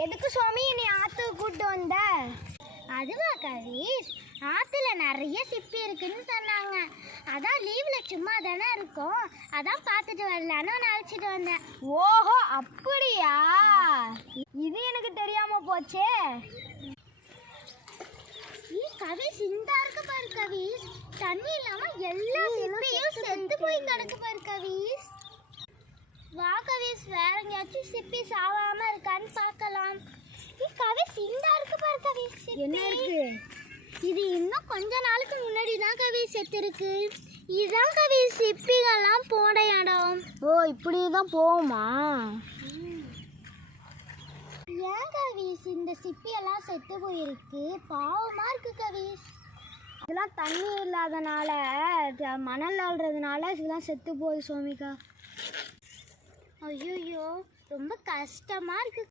எதுக்கு சுவாமி நீ ஆற்றுக்கு கூப்பிட்டு வந்த? அதுவா கவிஸ், ஆற்றுல நிறைய சிப்பி இருக்குன்னு சொன்னாங்க. அதான் லீவில் சும்மா தானே இருக்கோம், அதான் பார்த்துட்டு வரலான்னு நினச்சிட்டு வந்தேன். ஓஹோ அப்படியா, இது எனக்கு தெரியாமல் போச்சே. கவிஸ் இந்த இருக்கு பாரு கவிஸ், தண்ணி இல்லாமல் எல்லா சிப்பியும் செத்து போய் கிடக்கு பாரு கவிஸ். வா கவிஸ், வேற எங்கேயாச்சும் சிப்பி சாவாமல் இருக்கான்னு பார்க்கலாம். கவிஸ் இந்த இருக்கு பாரு கவிஸ். என்ன இருக்கு? இது இன்னும் கொஞ்ச நாளுக்கு முன்னாடி தான் கவிஸ் செத்து இருக்கு. இதுதான் கவிஸ் சிப்பிகள்லாம் போட இடம். ஓ இப்படி தான் போகுமா? ஏன் கவிஸ் இந்த சிப்பியெல்லாம் செத்து போயிருக்கு? பாவமா இருக்கு கவிஸ். இதெல்லாம் தண்ணி இல்லாதனால, மணல் ஆடுறதுனால இதெல்லாம் செத்து போகுது சோமிகா. ஐயோ ரொம்ப கஷ்டமா இருக்கு.